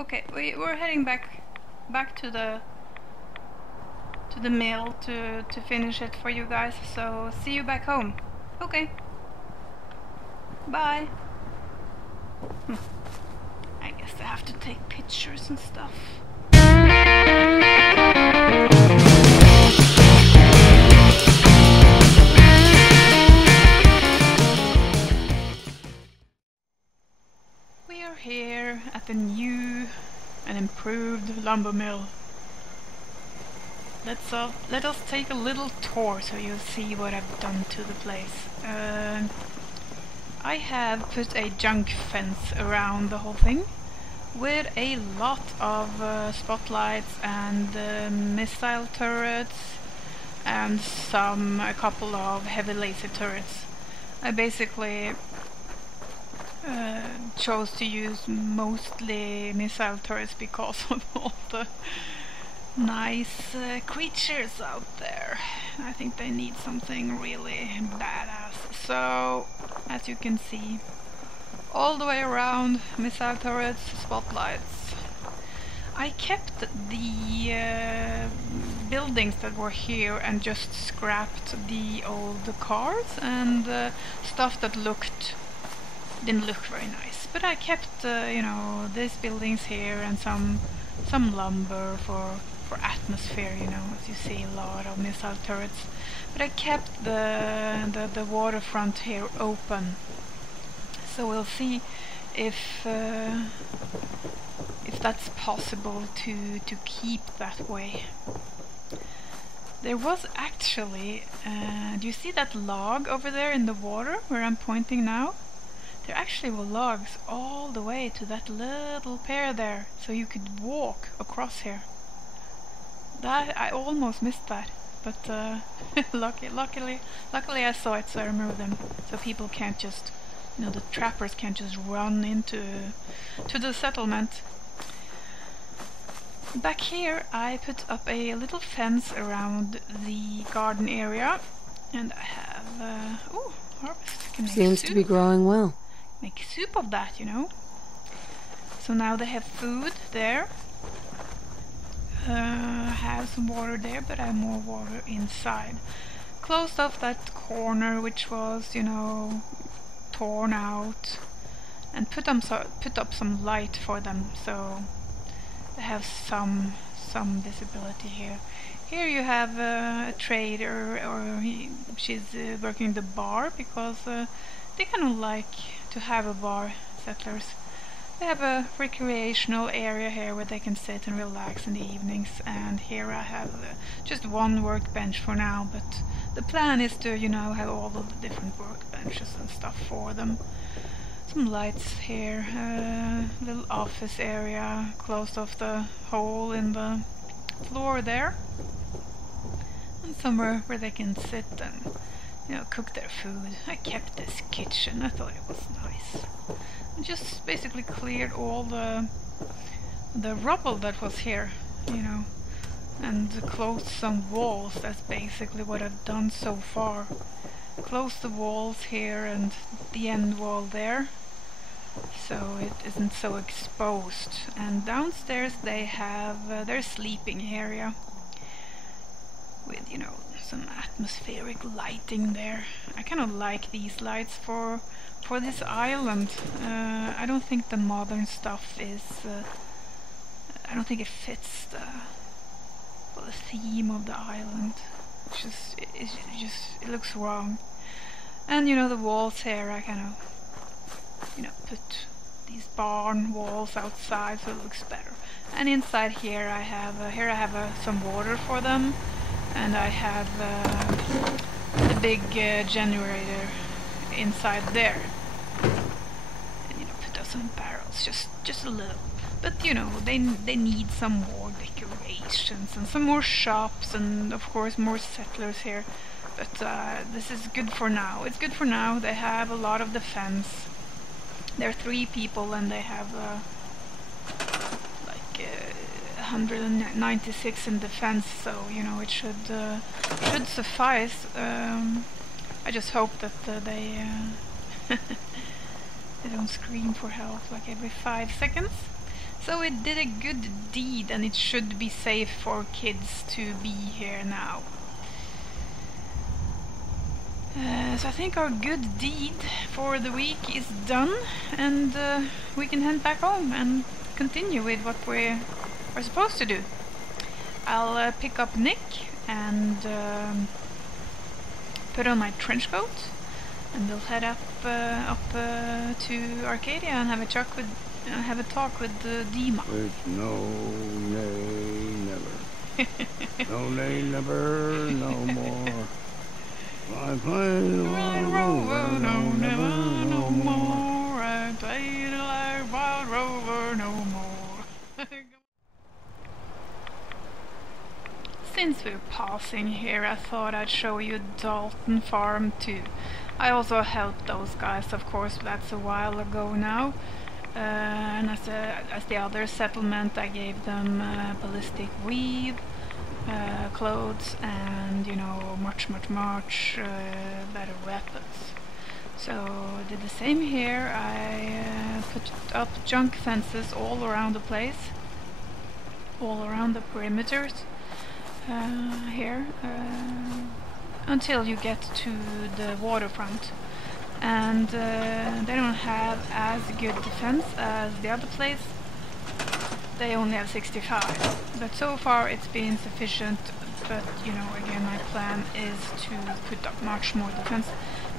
Okay, we're heading back to the mill to finish it for you guys. So see you back home. Okay. Bye. I guess I have to take pictures and stuff. We are here at the new and improved lumber mill. Let us take a little tour so you'll see what I've done to the place. I have put a junk fence around the whole thing with a lot of spotlights and missile turrets and a couple of heavy laser turrets. I basically chose to use mostly missile turrets because of all the nice creatures out there. I think they need something really badass. So, as you can see, all the way around, missile turrets, spotlights. I kept the buildings that were here and just scrapped the old cars and stuff that didn't look very nice. But I kept, you know, these buildings here and some lumber for atmosphere, you know, as you see a lot of missile turrets. But I kept the waterfront here open. So we'll see if that's possible to keep that way. There was actually, do you see that log over there in the water where I'm pointing now? There actually were logs all the way to that little pier there, so you could walk across here. That I almost missed that, but luckily I saw it, so I removed them, so people can't just, you know, the trappers can't just run into the settlement. Back here I put up a little fence around the garden area, and I have harvest. Can make Seems soup. to be growing well. Make soup of that, you know. So now they have food there. Have some water there, but I have more water inside. Closed off that corner which was, you know, torn out, and put up some light for them, so they have some visibility here. Here you have a trader, or she's working the bar because they kind of like to have a bar, settlers. They have a recreational area here where they can sit and relax in the evenings, and here I have just one workbench for now, but the plan is to, you know, have all of the different workbenches and stuff for them. Some lights here, little office area, closed off the hole in the floor there, and somewhere where they can sit and, you know, cook their food. I kept this kitchen, I thought it was nice. I just basically cleared all the rubble that was here, you know, and closed some walls. That's basically what I've done so far. Closed the walls here and the end wall there, so it isn't so exposed. And downstairs they have their sleeping area with, you know, some atmospheric lighting there. I kind of like these lights for this island. I don't think the modern stuff is I don't think it fits the theme of the island. It looks wrong. And, you know, the walls here, I kind of, you know, put these barn walls outside so it looks better. And inside here I have some water for them, and I have the big generator inside there. And, you know, put up some barrels, just a little. But, you know, they need some more decorations and some more shops and, of course, more settlers here. But this is good for now. It's good for now. They have a lot of defense. They're 3 people and they have like 196 in defense. So, you know, it should suffice. I just hope that they don't scream for help like every 5 seconds. So it did a good deed, and it should be safe for kids to be here now. So I think our good deed for the week is done, and we can head back home and continue with what we are supposed to do. I'll pick up Nick and put on my trench coat, and we'll head up to Arcadia and have a talk with Dima. It's no, nay, never. No, nay, never, no more. I play the wild rover, no, never, no more. I play the wild rover, no more. Since we're passing here, I thought I'd show you Dalton Farm too. I also helped those guys, of course, but that's a while ago now. And as the other settlement, I gave them ballistic weave, clothes, and you know, much better weapons. So I did the same here. I put up junk fences all around the place, all around the perimeters here, until you get to the waterfront. And they don't have as good defense as the other place. They only have 65, but so far it's been sufficient. But you know, again, my plan is to put up much more defense,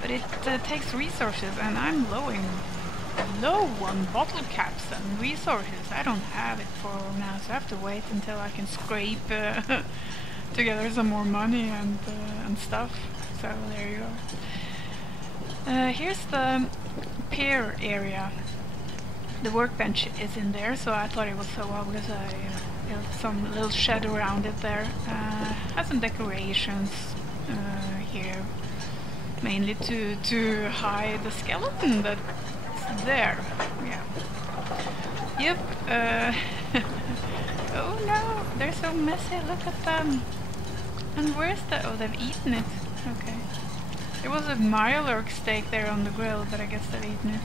but it takes resources, and I'm low on bottle caps and resources. I don't have it for now, so I have to wait until I can scrape together some more money and stuff. So there you go. Here's the pier area. The workbench is in there, so I thought it was so obvious. I built some little shed around it there. Has some decorations here, mainly to hide the skeleton that's there. Yeah. Yep. Oh no, they're so messy. Look at them. And where's the? Oh, they've eaten it. Okay. There was a mirelurk steak there on the grill, but I guess they've eaten it.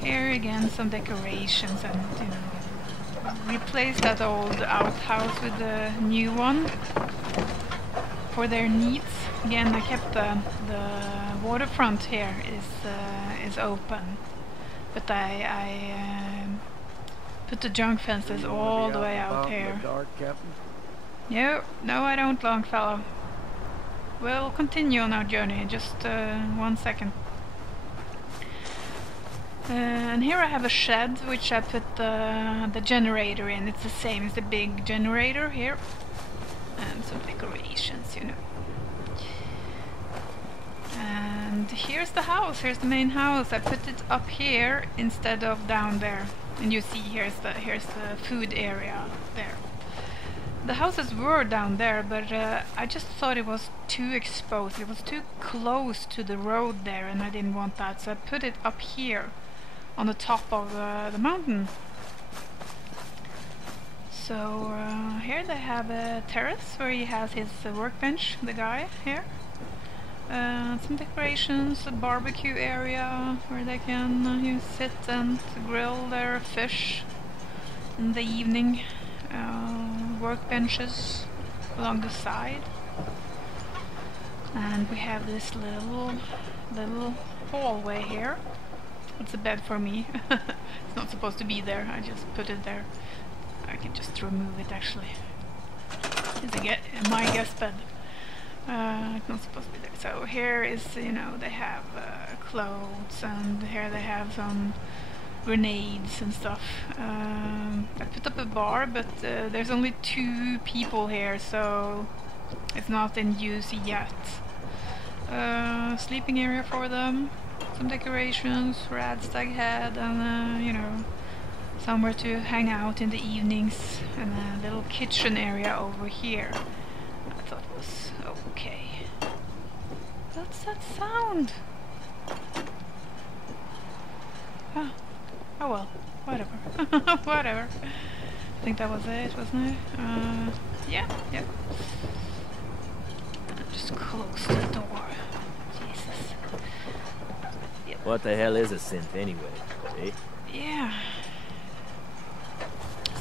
Here again, some decorations, and you know, replace that old outhouse with a new one for their needs. Again, I kept the waterfront here is open, but I put the junk fences all the way out here. No, I don't, Longfellow. We'll continue on our journey. Just 1 second. And here I have a shed which I put the generator in. It's the same as the big generator here, and some decorations, you know. And here's the house. Here's the main house. I put it up here instead of down there. And you see here's the food area there. The houses were down there, but I just thought it was too exposed. It was too close to the road there, and I didn't want that, so I put it up here on the top of the mountain. So here they have a terrace where he has his workbench, the guy here. Some decorations, a barbecue area where they can sit and grill their fish in the evening. Workbenches along the side, and we have this little hallway here. It's a bed for me. It's not supposed to be there. I just put it there. I can just remove it actually. It's my guest bed. It's not supposed to be there. So here is, you know, they have clothes, and here they have some grenades and stuff. I put up a bar, but there's only 2 people here, so it's not in use yet. Sleeping area for them, some decorations, radstag head, and you know, somewhere to hang out in the evenings, and a little kitchen area over here. I thought it was okay. What's that sound? Oh well, whatever. Whatever. I think that was it, wasn't it? Yeah. Just close the door. Jesus. Yep. What the hell is a synth anyway, eh? Yeah.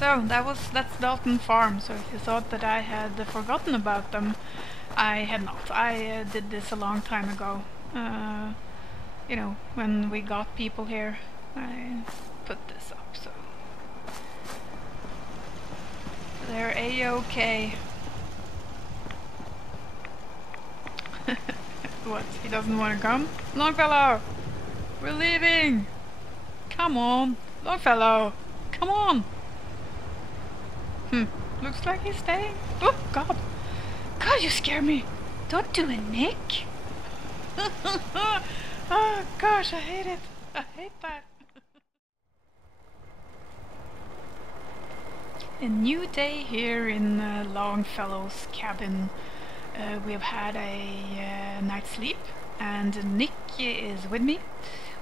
So that's Dalton Farm. So if you thought that I had forgotten about them, I had not. I did this a long time ago. You know, when we got people here, I put this up. So they're a-okay. What? He doesn't want to come? Longfellow! We're leaving! Come on! Longfellow! Come on! Looks like he's staying. Oh, God! God, you scare me! Don't do it, Nick! Oh, gosh, I hate it. I hate that. A new day here in Longfellow's cabin. We have had a night's sleep, and Nick is with me.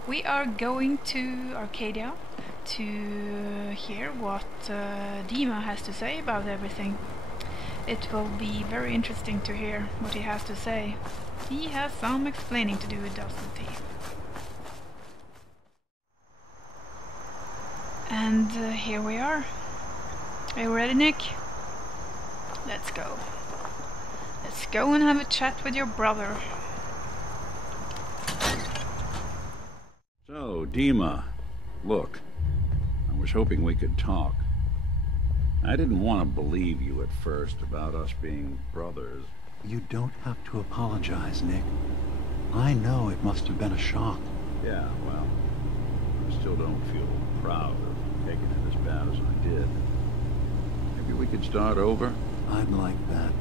We are going to Arcadia to hear what Dima has to say about everything. It will be very interesting to hear what he has to say. He has some explaining to do, doesn't he? And here we are. Are you ready, Nick? Let's go. Let's go and have a chat with your brother. So, Dima, look, I was hoping we could talk. I didn't want to believe you at first about us being brothers. You don't have to apologize, Nick. I know it must have been a shock. Yeah, well, I still don't feel proud of taking it as bad as I did. Maybe we could start over? I'd like that.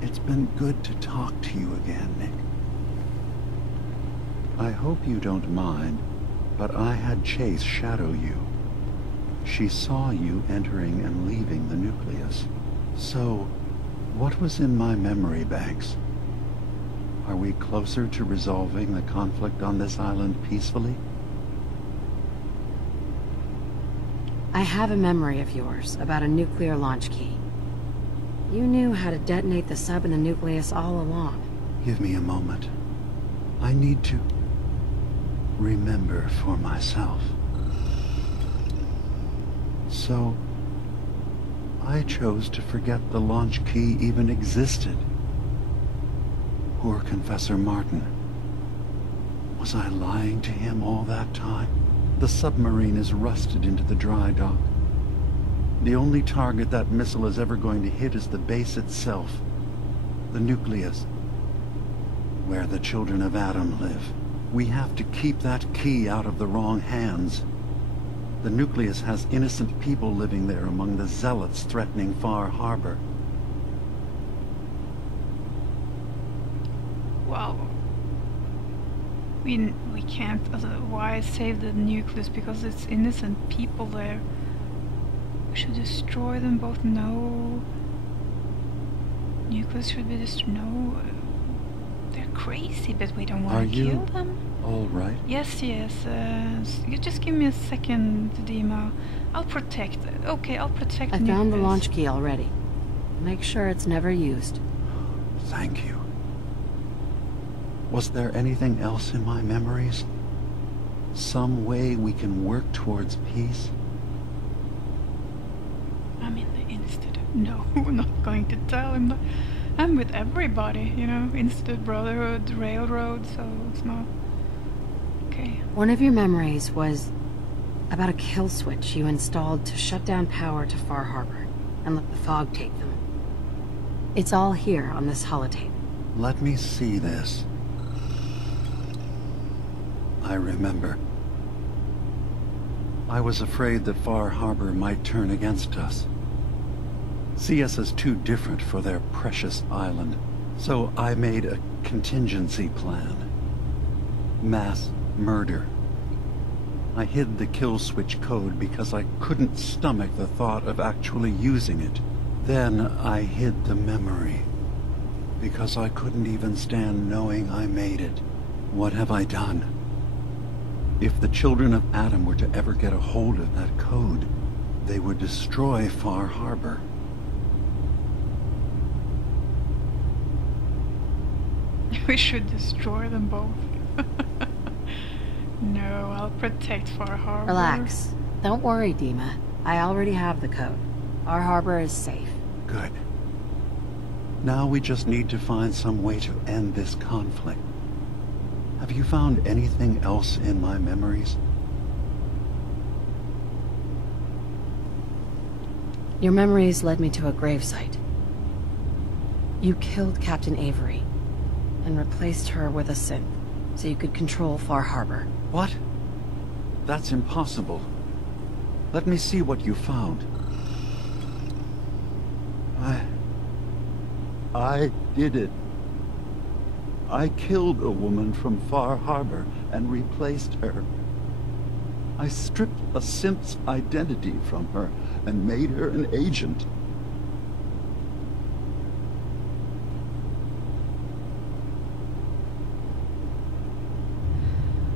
It's been good to talk to you again, Nick. I hope you don't mind, but I had Chase shadow you. She saw you entering and leaving the nucleus. So, what was in my memory banks? Are we closer to resolving the conflict on this island peacefully? I have a memory of yours about a nuclear launch key. You knew how to detonate the sub in the nucleus all along. Give me a moment. I need to remember for myself. So, I chose to forget the launch key even existed. Poor Confessor Martin. Was I lying to him all that time? The submarine is rusted into the dry dock. The only target that missile is ever going to hit is the base itself. The nucleus. Where the children of Adam live. We have to keep that key out of the wrong hands. The nucleus has innocent people living there among the zealots threatening Far Harbor. Well, we can't otherwise save the nucleus because it's innocent people there. We should destroy them both. No. Nucleus should be destroyed. No. They're crazy, but we don't want to kill them. All right. Yes, yes. You just give me a second, Dima. I'll protect. Okay, I'll protect. I found the launch key already. Make sure it's never used. Thank you. Was there anything else in my memories? Some way we can work towards peace? I'm in the Institute. No, we're not going to tell him that. I'm with everybody, you know, Institute, Brotherhood, Railroad, so it's not... Okay. One of your memories was about a kill switch you installed to shut down power to Far Harbor and let the fog take them. It's all here on this holotape. Let me see this. I remember. I was afraid that Far Harbor might turn against us. See us as too different for their precious island. So I made a contingency plan. Mass murder. I hid the kill switch code because I couldn't stomach the thought of actually using it. Then I hid the memory because I couldn't even stand knowing I made it. What have I done? If the children of Adam were to ever get a hold of that code, they would destroy Far Harbor. We should destroy them both. No, I'll protect Far Harbor. Relax. Don't worry, Dima. I already have the code. Our harbor is safe. Good. Now we just need to find some way to end this conflict. Have you found anything else in my memories? Your memories led me to a gravesite. You killed Captain Avery and replaced her with a synth so you could control Far Harbor. What? That's impossible. Let me see what you found. I did it. I killed a woman from Far Harbor and replaced her. I stripped a synth's identity from her and made her an agent.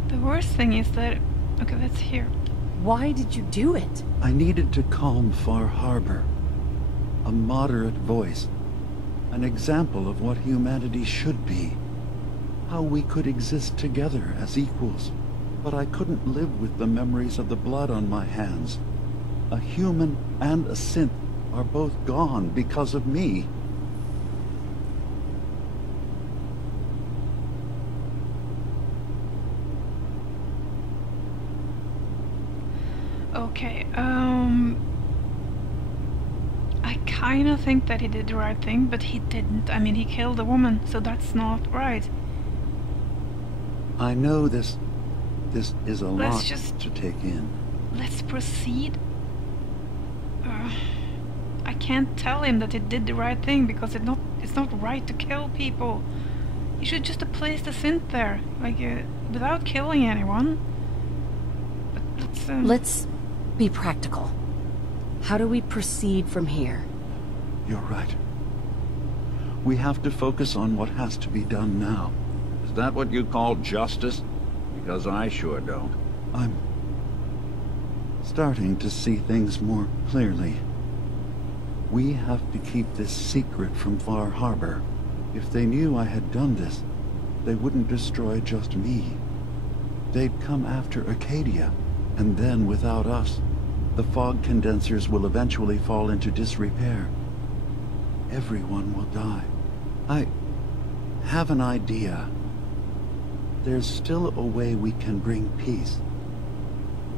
The worst thing is that... Okay, let's hear. Why did you do it? I needed to calm Far Harbor. A moderate voice. An example of what humanity should be. How we could exist together as equals. But I couldn't live with the memories of the blood on my hands. A human and a synth are both gone because of me. Okay, I kind of think that he did the right thing, but he didn't. I mean, he killed a woman, so that's not right. I know this is a lot just to take in. Let's proceed. I can't tell him that he did the right thing because it's not right to kill people. You should just have placed a synth there, like without killing anyone. But let's be practical. How do we proceed from here? You're right. We have to focus on what has to be done now. Is that what you call justice? Because I sure don't. I'm starting to see things more clearly. We have to keep this secret from Far Harbor. If they knew I had done this, they wouldn't destroy just me. They'd come after Acadia, and then without us, the fog condensers will eventually fall into disrepair. Everyone will die. I have an idea. There's still a way we can bring peace.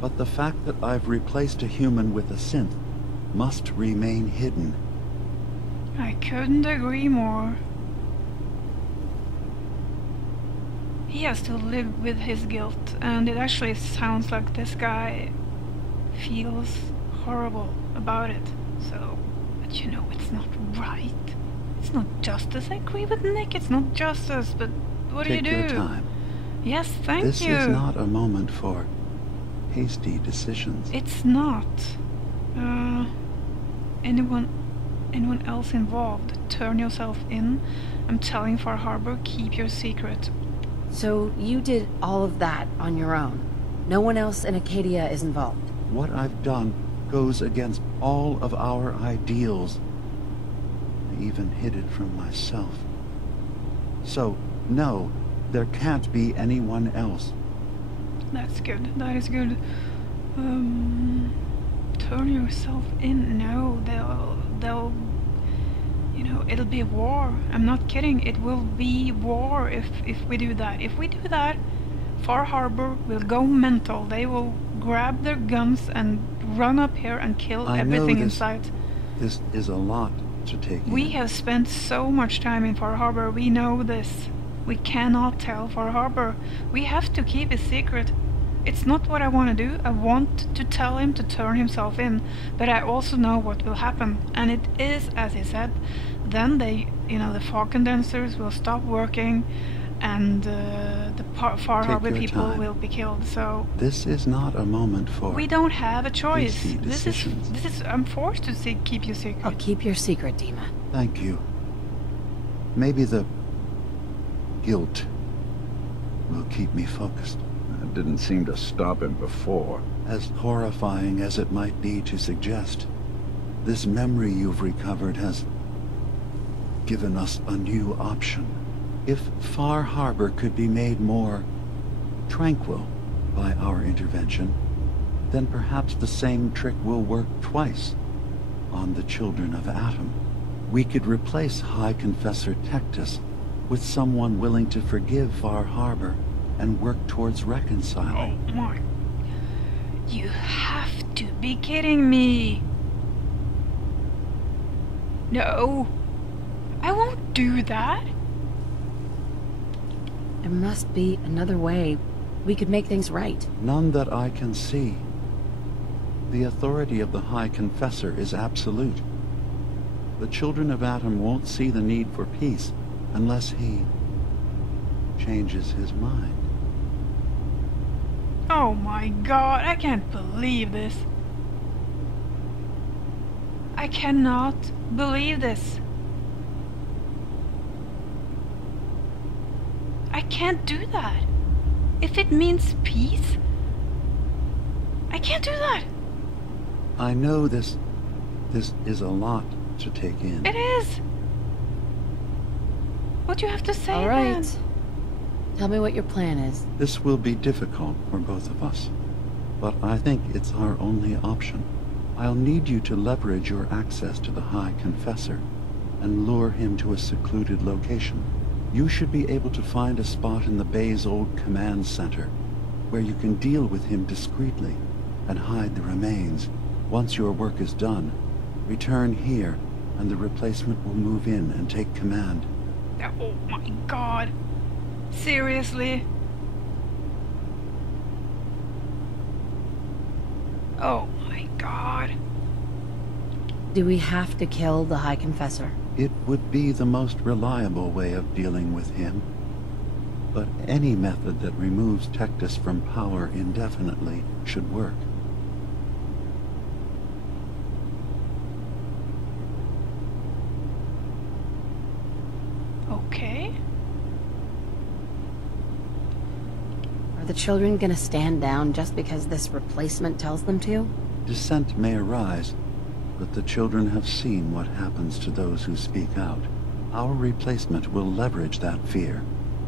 But the fact that I've replaced a human with a synth must remain hidden. I couldn't agree more. He has to live with his guilt, and it actually sounds like this guy feels horrible about it. So, but you know, it's not right. It's not justice. I agree with Nick, it's not justice, but what do you do? Take your time. Yes, thank you. This is not a moment for hasty decisions. It's not. Anyone else involved, turn yourself in. I'm telling Far Harbor, keep your secret. So you did all of that on your own? No one else in Acadia is involved? What I've done goes against all of our ideals. I even hid it from myself. So, no, there can't be anyone else. That's good. That is good. Turn yourself in. No, they'll, you know, it'll be war. I'm not kidding. It will be war if we do that. If we do that, Far Harbor will go mental. They will grab their guns and run up here and kill everything in sight. This is a lot to take in. We have spent so much time in Far Harbor. We know this. We cannot tell Far Harbor. We have to keep it secret. It's not what I want to do. I want to tell him to turn himself in, but I also know what will happen. And it is, as he said, then the fog condensers will stop working, and the Far Harbor people will be killed. So this is not a moment for. We don't have a choice. This is. I'm forced to keep you secret. I'll keep your secret, Dima. Thank you. Maybe the guilt will keep me focused. That didn't seem to stop him before. As horrifying as it might be to suggest, this memory you've recovered has given us a new option. If Far Harbor could be made more tranquil by our intervention, then perhaps the same trick will work twice on the children of Atom. We could replace High Confessor Tectus with someone willing to forgive Far Harbor and work towards reconciling. Oh my... You have to be kidding me! No! I won't do that! There must be another way we could make things right. None that I can see. The authority of the High Confessor is absolute. The children of Atom won't see the need for peace unless he changes his mind. Oh my god, I can't believe this. I cannot believe this. I can't do that. If it means peace, I can't do that. I know this is a lot to take in. It is. What do you have to say, All right. man? Tell me what your plan is. This will be difficult for both of us, but I think it's our only option. I'll need you to leverage your access to the High Confessor and lure him to a secluded location. You should be able to find a spot in the Bay's old command center where you can deal with him discreetly and hide the remains. Once your work is done, return here and the replacement will move in and take command. Oh my god. Seriously? Oh my god. Do we have to kill the High Confessor? It would be the most reliable way of dealing with him. But any method that removes Tectus from power indefinitely should work. Okay. Are the children gonna stand down just because this replacement tells them to? Dissent may arise, but the children have seen what happens to those who speak out. Our replacement will leverage that fear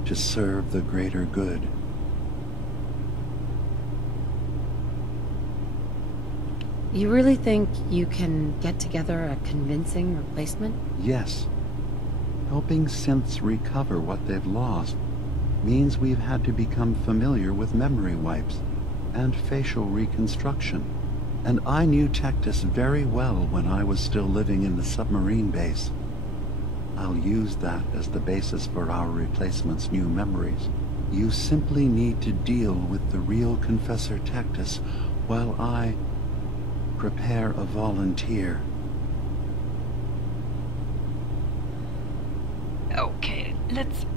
to serve the greater good. You really think you can get together a convincing replacement? Yes. Helping synths recover what they've lost means we've had to become familiar with memory wipes and facial reconstruction. And I knew Tectus very well when I was still living in the submarine base. I'll use that as the basis for our replacement's new memories. You simply need to deal with the real Confessor Tectus while I prepare a volunteer. Okay,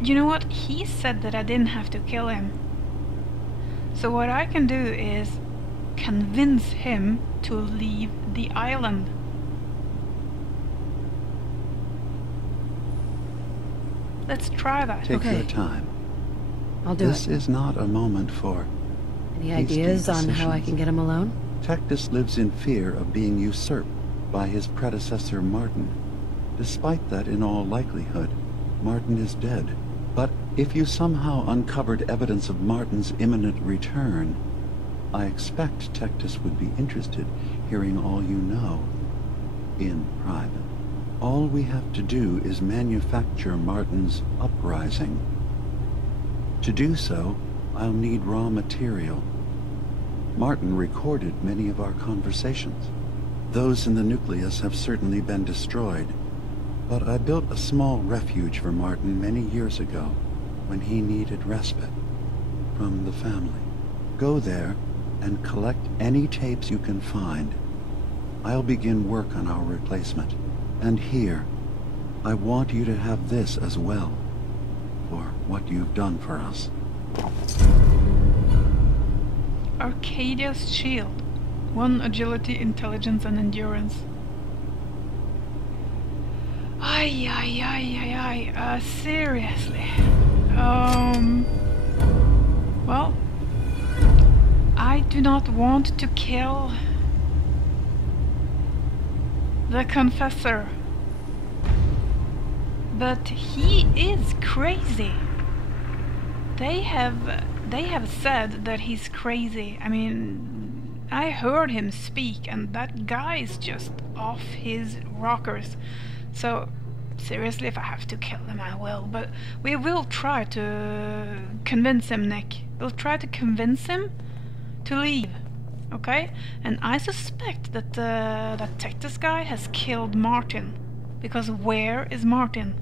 you know what? He said that I didn't have to kill him. So what I can do is convince him to leave the island. Let's try that. Take Okay. your time. I'll do This it. is not a moment for Any hasty ideas on how I decisions. can get him alone? Tectus lives in fear of being usurped by his predecessor Martin. Despite that, in all likelihood, Martin is dead. But if you somehow uncovered evidence of Martin's imminent return, I expect Tectus would be interested hearing all you know in private. All we have to do is manufacture Martin's uprising. To do so, I'll need raw material. Martin recorded many of our conversations. Those in the nucleus have certainly been destroyed, but I built a small refuge for Martin many years ago when he needed respite from the family. Go there and collect any tapes you can find. I'll begin work on our replacement. And here, I want you to have this as well, for what you've done for us. Arcadia's shield. 1 agility, intelligence, and endurance. Seriously. Well, I do not want to kill the Confessor, but he is crazy. They have said that he's crazy. I mean, I heard him speak, and that guy is just off his rockers. So, seriously, if I have to kill him, I will. But we will try to convince him, Nick. We'll try to convince him to leave, okay? And I suspect that that Tectus guy has killed Martin. Because where is Martin?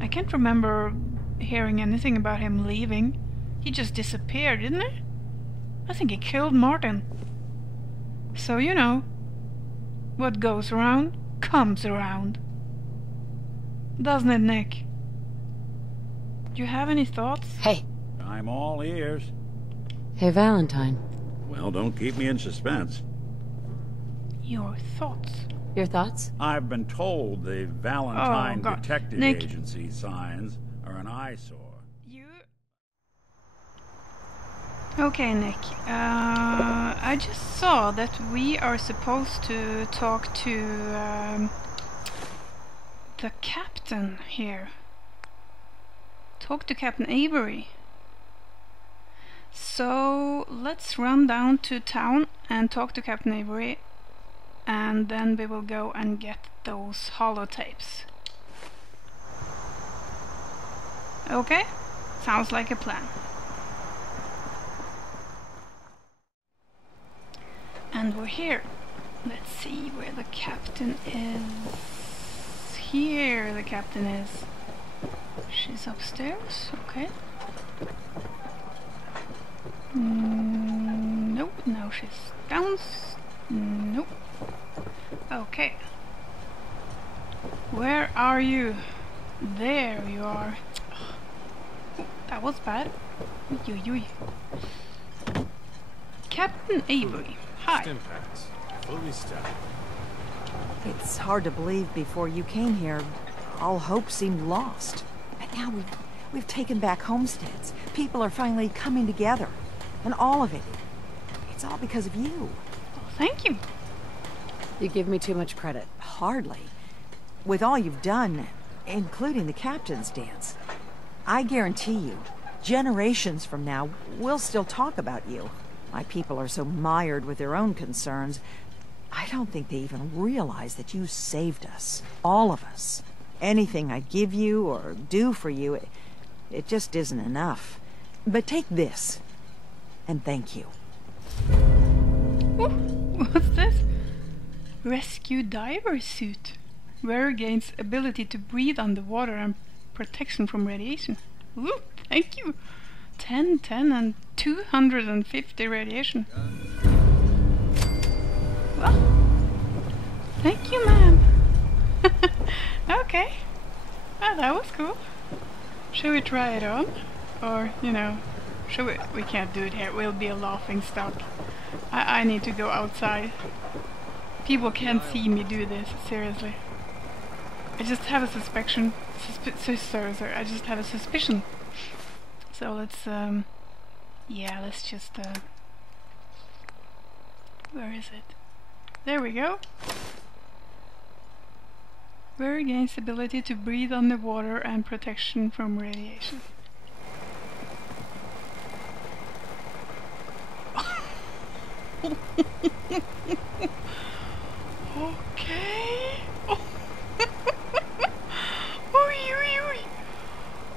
I can't remember hearing anything about him leaving. He just disappeared, didn't he? I think he killed Martin. So, you know, what goes around comes around. Doesn't it, Nick? Do you have any thoughts? Hey. I'm all ears. Hey, Valentine. Well, don't keep me in suspense. Your thoughts? Your thoughts? I've been told the Valentine God. Detective Nick. Agency signs are an eyesore. Okay, Nick. I just saw that we are supposed to talk to the captain here. Talk to Captain Avery. So let's run down to town and talk to Captain Avery, and then we will go and get those holotapes. Okay? Sounds like a plan. And we're here. Let's see where the captain is. Here the captain is. She's upstairs, okay. Nope, no, she's down. Nope. Okay. Where are you? There you are. Oh, that was bad. Ui. Captain Avery. Hi. Stimpaks, fully staffed. It's hard to believe before you came here, all hope seemed lost. But now we've taken back homesteads. People are finally coming together. And all of it, it's all because of you. Well, thank you. You give me too much credit. Hardly. With all you've done, including the captain's dance, I guarantee you, generations from now, we'll still talk about you. My people are so mired with their own concerns, I don't think they even realize that you saved us. All of us. Anything I give you or do for you, it just isn't enough. But take this, and thank you. What's this? Rescue diver suit. Wearer gains ability to breathe underwater and protection from radiation. Ooh, thank you. 10, 10, and 250 radiation. Well, thank you, man. Okay. Oh, that was cool. Should we try it on? Or, you know, should we can't do it here. We'll be a laughing stock. I need to go outside. People can't see me do this, seriously. I just have a suspicion. Sorry, I just have a suspicion. So let's, yeah, let's just, where is it? There we go. Wearer gains ability to breathe underwater and protection from radiation. Okay.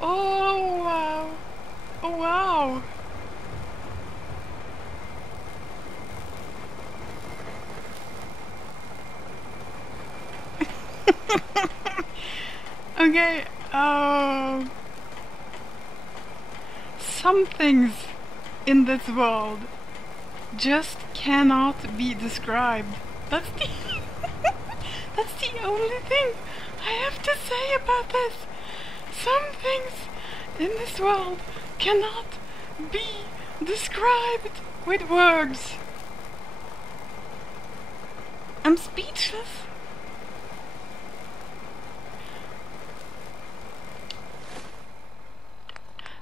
Oh wow. Oh wow. Okay, some things in this world just cannot be described. That's the that's the only thing I have to say about this. Some things in this world cannot be described with words. I'm speechless.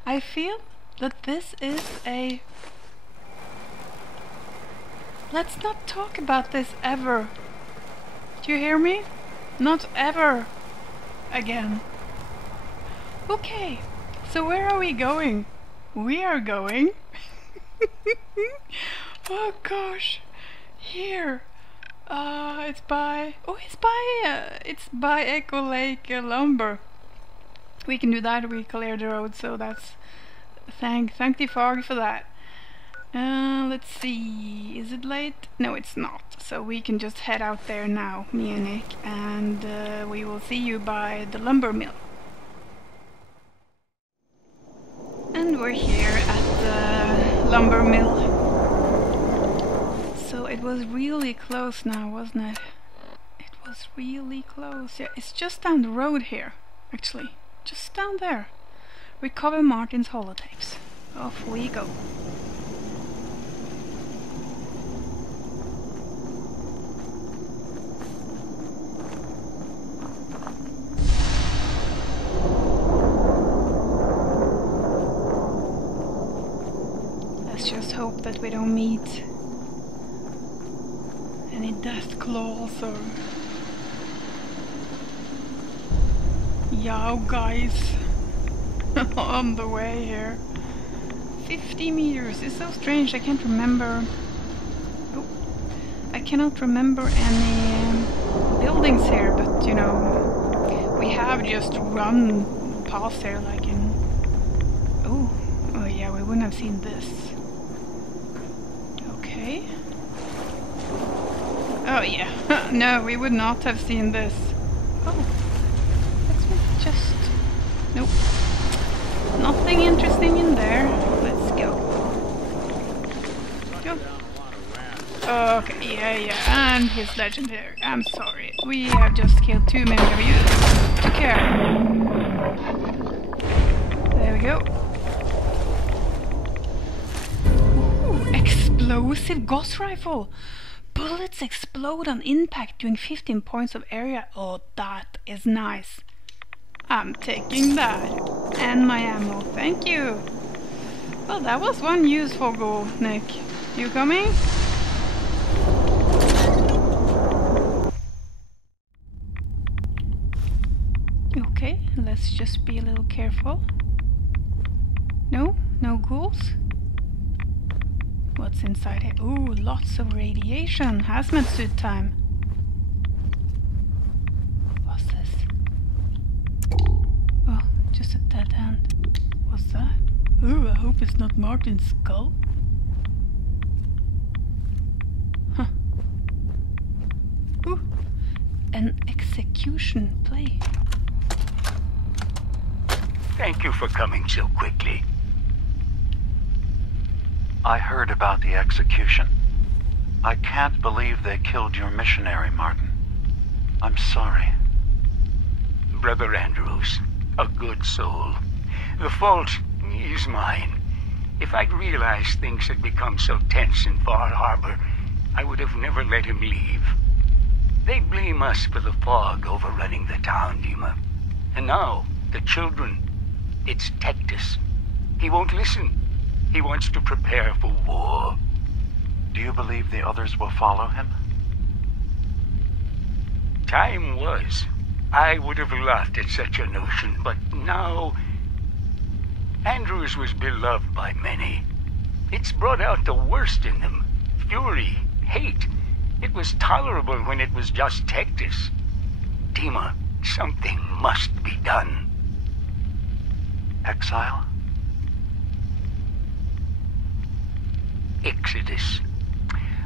I feel that this is a... Let's not talk about this ever. Do you hear me? Not ever again. Okay, so where are we going? We are going Oh gosh. Here. It's by Echo Lake Lumber. We can do that. We clear the road, so that's thank the fog for that. Let's see. Is it late? No, it's not. So we can just head out there now, me and Nick, and we will see you by the lumber mill. And we're here at the lumber mill. So it was really close now, wasn't it? It was really close. Yeah, it's just down the road here, actually. Just down there. Recover Martin's holotapes. Off we go. Let's just hope that we don't meet any death claws or yow guys on the way here. 50 meters is so strange. I can't remember. Oh, I cannot remember any buildings here, but you know, we have just run past here like in. Oh yeah, we wouldn't have seen this. Okay. Oh yeah, no, we would not have seen this. Oh, let's just... Nope. Nothing interesting in there. Let's go. Go. Okay, yeah, and his legendary. I'm sorry, we have just killed too many of you to care. There we go. Ooh, explosive ghost rifle! Bullets explode on impact doing 15 points of area. Oh, that is nice. I'm taking that. And my ammo, thank you. Well, that was one useful goal, Nick. You coming? Okay, let's just be a little careful. No ghouls? What's inside here? Ooh, lots of radiation. Hazmat suit time. What's this? Oh, just a dead end. What's that? Ooh, I hope it's not Martin's skull. Huh. Ooh, an execution play. Thank you for coming so quickly. I heard about the execution. I can't believe they killed your missionary, Martin. I'm sorry. Brother Andrews, a good soul. The fault is mine. If I'd realized things had become so tense in Far Harbor, I would have never let him leave. They blame us for the fog overrunning the town, Dima. And now, the children. It's Tectus. He won't listen. He wants to prepare for war. Do you believe the others will follow him? Time was. I would have laughed at such a notion, but now... Andrews was beloved by many. It's brought out the worst in them. Fury, hate. It was tolerable when it was just Tectus. Dima, something must be done. Exile? Exodus.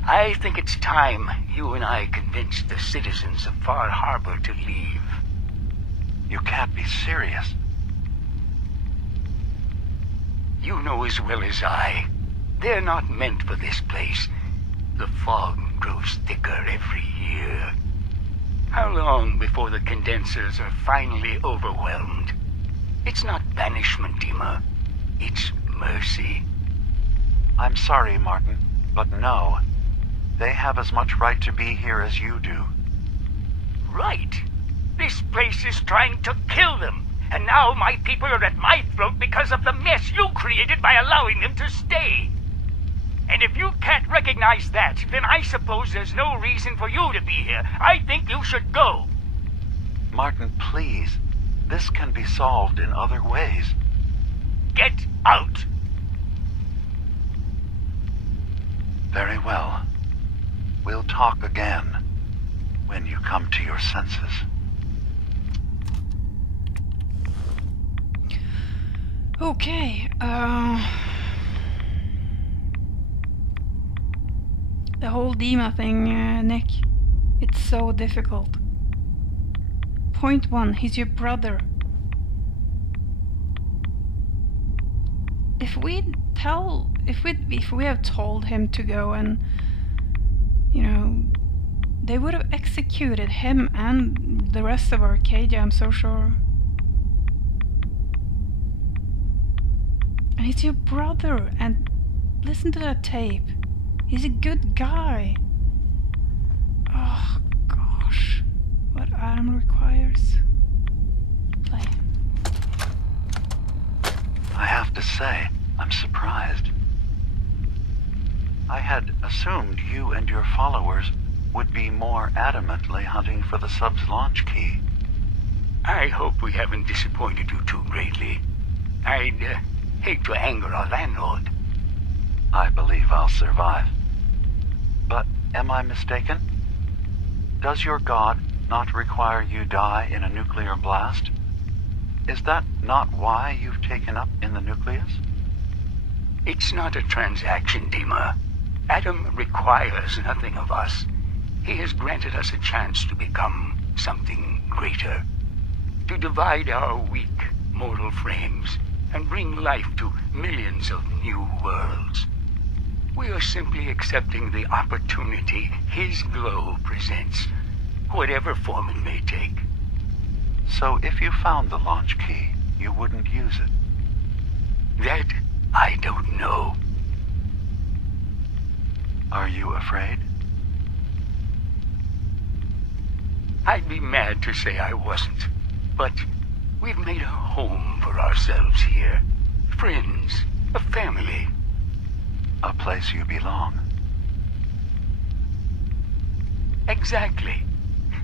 I think it's time you and I convinced the citizens of Far Harbor to leave. You can't be serious. You know as well as I. They're not meant for this place. The fog grows thicker every year. How long before the condensers are finally overwhelmed? It's not banishment, Dima. It's mercy. I'm sorry, Martin, but no. They have as much right to be here as you do. Right. This place is trying to kill them. And now my people are at my throat because of the mess you created by allowing them to stay. And if you can't recognize that, then I suppose there's no reason for you to be here. I think you should go. Martin, please. This can be solved in other ways. Get out! Very well. We'll talk again when you come to your senses. Okay, the whole Dima thing, Nick, it's so difficult. Point 1, he's your brother. If we have told him to go and, you know, they would have executed him and the rest of Arcadia, I'm so sure. And he's your brother, and listen to that tape. He's a good guy. Oh gosh, what Adam requires. Play. I have to say, I'm surprised. I had assumed you and your followers would be more adamantly hunting for the sub's launch key. I hope we haven't disappointed you too greatly. I'd hate to anger our landlord. I believe I'll survive. But am I mistaken? Does your god not require you die in a nuclear blast? Is that not why you've taken up in the nucleus? It's not a transaction, Dima. Adam requires nothing of us. He has granted us a chance to become something greater. To divide our weak, mortal frames and bring life to millions of new worlds. We are simply accepting the opportunity his glow presents, whatever form it may take. So if you found the launch key, you wouldn't use it? That I don't know. Are you afraid? I'd be mad to say I wasn't, but we've made a home for ourselves here. Friends, a family. A place you belong. Exactly.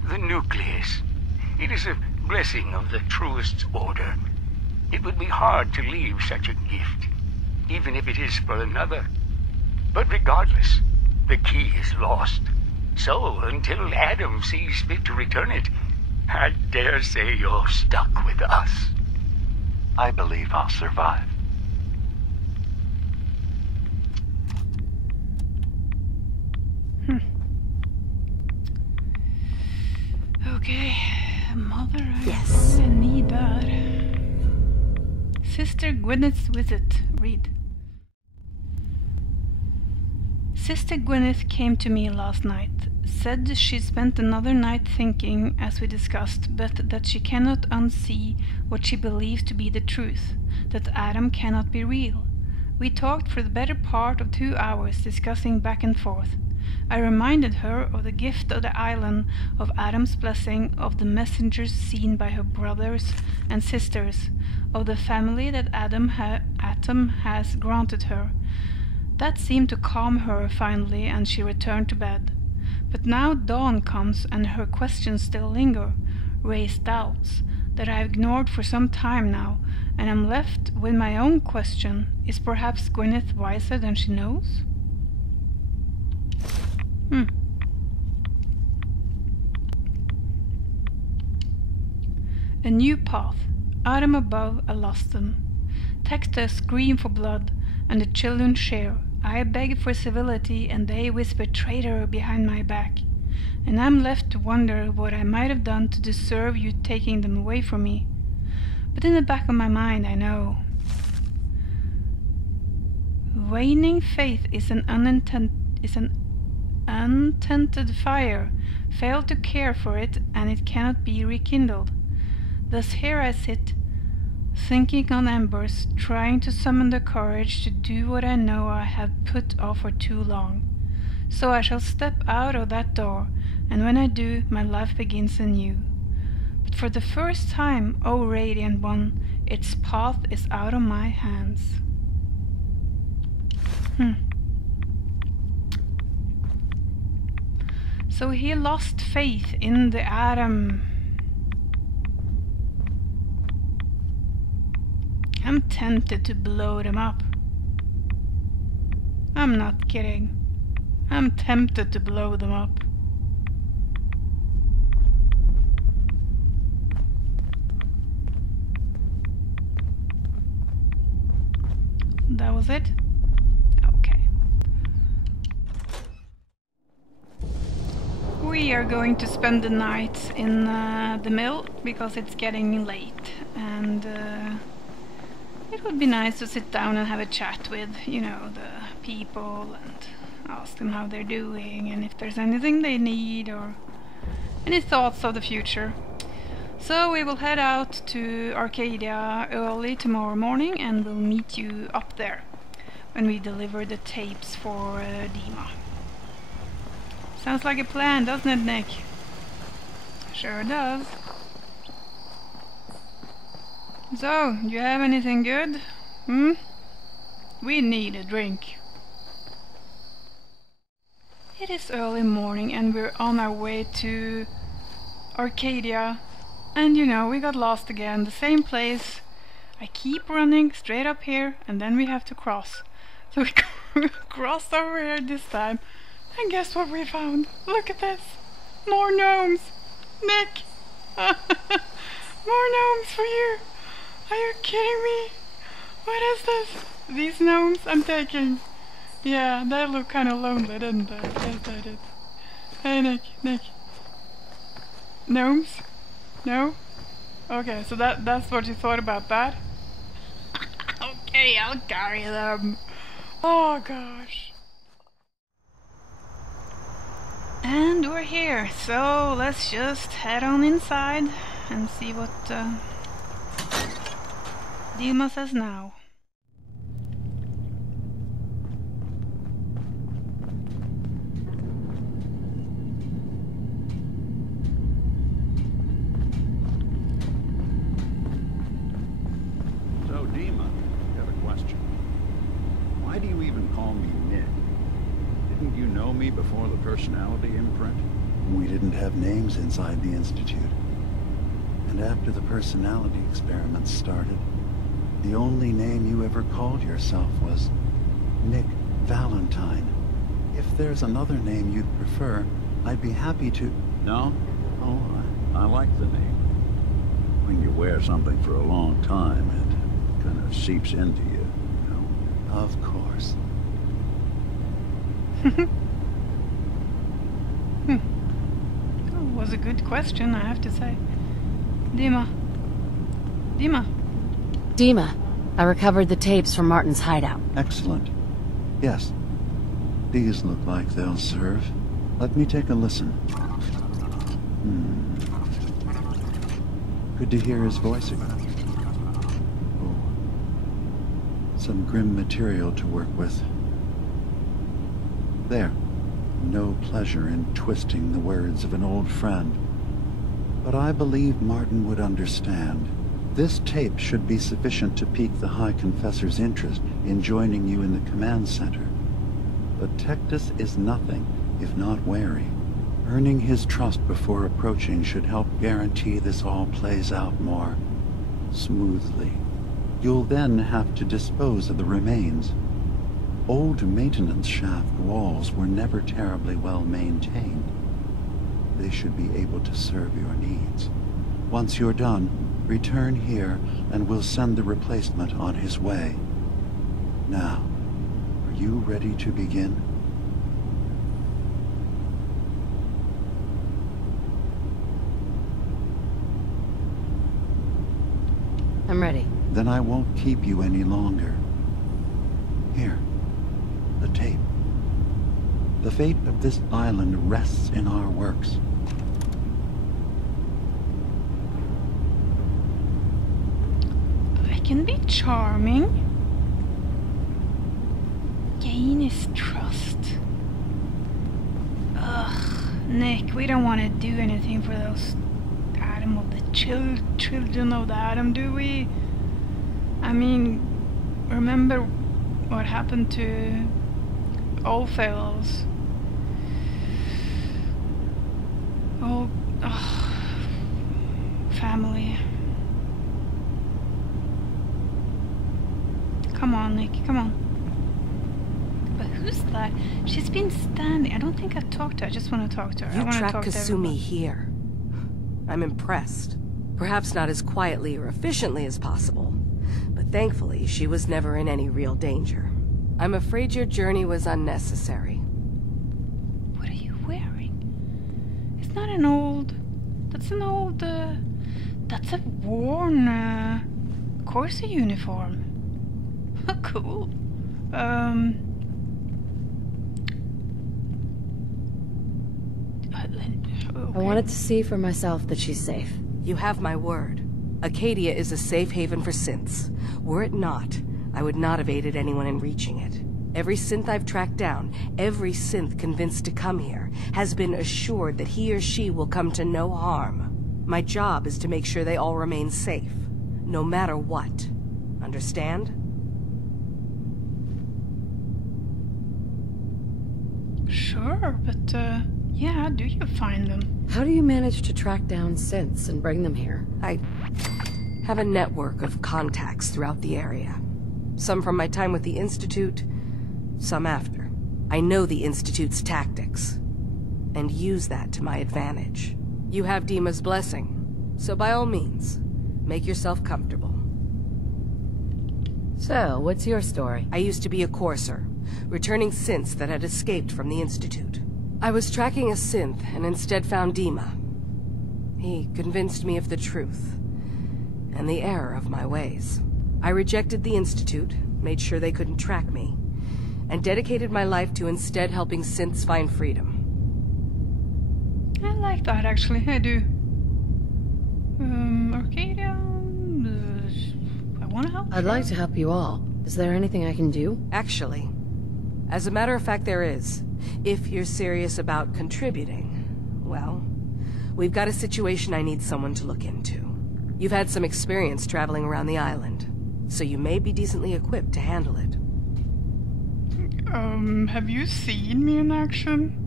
The nucleus. It is a blessing of the truest order. It would be hard to leave such a gift, even if it is for another. But regardless, the key is lost. So, until Adam sees fit to return it, I dare say you're stuck with us. I believe I'll survive. Okay, Mother, I Yes. really need that. Sister Gwyneth's visit. Read. Sister Gwyneth came to me last night. Said she spent another night thinking, as we discussed, but that she cannot unsee what she believes to be the truth, that Adam cannot be real. We talked for the better part of 2 hours, discussing back and forth. I reminded her of the gift of the island, of Adam's blessing, of the messengers seen by her brothers and sisters, of the family that Adam has granted her. That seemed to calm her finally, and she returned to bed. But now dawn comes, and her questions still linger, raised doubts that I have ignored for some time now, and am left with my own question. Is perhaps Gwyneth wiser than she knows? A new path. Adam above, I lost them. Texta scream for blood, and the children share. I beg for civility, and they whisper traitor behind my back. And I'm left to wonder what I might have done to deserve you taking them away from me. But in the back of my mind I know. Waning faith is an untented fire. Fail to care for it, and it cannot be rekindled. Thus here I sit, thinking on embers, trying to summon the courage to do what I know I have put off for too long. So I shall step out of that door, and when I do, my life begins anew. But for the first time, O Radiant One, its path is out of my hands. So he lost faith in the Adam. I'm tempted to blow them up. I'm not kidding. I'm tempted to blow them up. That was it? Okay. We are going to spend the night in the mill because it's getting late, and it would be nice to sit down and have a chat with, you know, the people and ask them how they're doing and if there's anything they need or any thoughts of the future. So we will head out to Arcadia early tomorrow morning and we'll meet you up there when we deliver the tapes for Dima. Sounds like a plan, doesn't it, Nick? Sure does. So, do you have anything good? We need a drink. It is early morning and we're on our way to Arcadia. And you know, we got lost again, the same place. I keep running straight up here and then we have to cross. So we crossed over here this time. And guess what we found? Look at this! More gnomes! Nick! More gnomes for you! Are you kidding me? What is this? These gnomes I'm taking. Yeah, they look kind of lonely, didn't they? Yes, they did. Hey, Nick. Gnomes? No? Okay, so that's what you thought about that? Okay, I'll carry them. Oh, gosh. And we're here, so let's just head on inside and see what Dima says now. So, Dima, I got a question. Why do you even call me Nick? Didn't you know me before the personality imprint? We didn't have names inside the Institute. And after the personality experiments started, the only name you ever called yourself was Nick Valentine. If there's another name you'd prefer, I'd be happy to... No? Oh, I like the name. When you wear something for a long time, it kind of seeps into you, you know? Of course. That was a good question, I have to say. Dima, I recovered the tapes from Martin's hideout. Excellent. Yes. These look like they'll serve. Let me take a listen. Good to hear his voice again. Oh. Some grim material to work with. There. No pleasure in twisting the words of an old friend. But I believe Martin would understand. This tape should be sufficient to pique the High Confessor's interest in joining you in the command center. But Tectus is nothing if not wary. Earning his trust before approaching should help guarantee this all plays out more smoothly. You'll then have to dispose of the remains. Old maintenance shaft walls were never terribly well maintained. They should be able to serve your needs. Once you're done, return here and we'll send the replacement on his way. Now, are you ready to begin? I'm ready. Then I won't keep you any longer. Here, the tape. The fate of this island rests in our works. I can be charming. Gain his trust. Ugh, Nick, we don't want to do anything for those Adam of the children of the Adam, do we? I mean, remember what happened to old fellows? Oh, family. Come on, Nick, come on. But who's that. She's been standing. I don't think I talked to her. I just want to talk to her. You I want to tracked talk to Kasumi everyone. here. I'm impressed. Perhaps not as quietly or efficiently as possible, but thankfully she was never in any real danger. I'm afraid your journey was unnecessary. What are you wearing? It's not an old... That's an old... That's a worn... Corsair uniform. Cool. I wanted to see for myself that she's safe. You have my word. Acadia is a safe haven for synths. Were it not, I would not have aided anyone in reaching it. Every synth I've tracked down, every synth convinced to come here, has been assured that he or she will come to no harm. My job is to make sure they all remain safe, no matter what. Understand? Sure, but, yeah, how do you find them? How do you manage to track down synths and bring them here? I have a network of contacts throughout the area. Some from my time with the Institute, some after. I know the Institute's tactics, and use that to my advantage. You have Dima's blessing, so by all means, make yourself comfortable. So, what's your story? I used to be a courser, returning synths that had escaped from the Institute. I was tracking a synth and instead found Dima. He convinced me of the truth, and the error of my ways. I rejected the Institute, made sure they couldn't track me, and dedicated my life to instead helping synths find freedom. I like that, actually. I do. Arcadia... I want to help. I'd like to help you all. Is there anything I can do? Actually, as a matter of fact, there is. If you're serious about contributing, well, we've got a situation I need someone to look into. You've had some experience traveling around the island, so you may be decently equipped to handle it. Have you seen me in action?